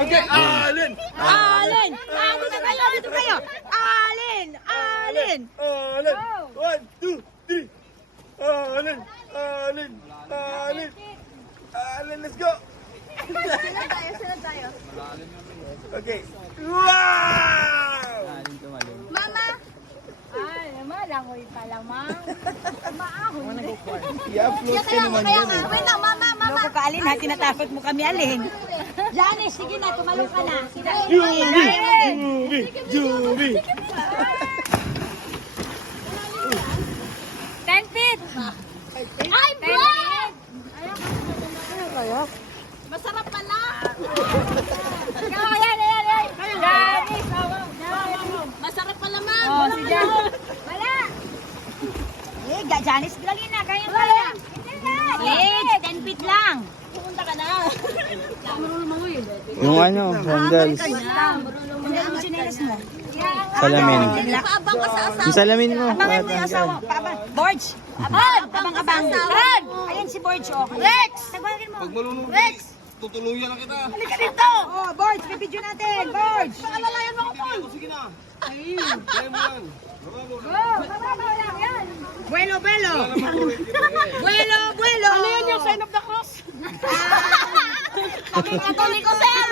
Okay, Alin! Alin! Dito kayo! Dito kayo! Alin! Alin! Alin! 1, 2, 3! Alin! Alin! Alin! Alin, let's go! Sunod tayo. Okay. Wow! Mama! Ay, malangoy pa lamang. Maahon. I-upload ka naman yan eh. Wait lang, mama. Loko ka, Alin, ha? Tinatakot mo kami, Alin. Janice, sige na, tumalong ka na. Juby! Juby! 10 feet! Ay, bro! Masarap pala! Ayan. Janice! Masarap pala, ma'am! Oh, si Janice. Wala! Janice, lagi na. Kaya. Hindi, 10 feet lang. Pupunta ka na. Yung ano, sandals. Hindi, ang chinelas mo. Salamin. Nakaabang ka sa asawa. Yung salamin mo. Abangin mo yung asawa. Borge! Abang. Rod! Ayan si Borge, oh. Rex! Tagwagin mo. Rex! Tutuluyan na kita. Halika dito! Oh, Borge, may video natin. Borge! Paalalayan mo ako, Paul. Sige na. Kaya mo yan. Buelo! Ano yun yung sign of the cross? Kami Katoliko, sir!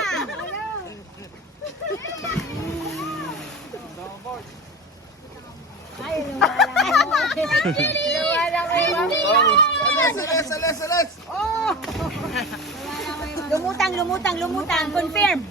Ay, luwala mo. Alas! Lumutang. Confirm.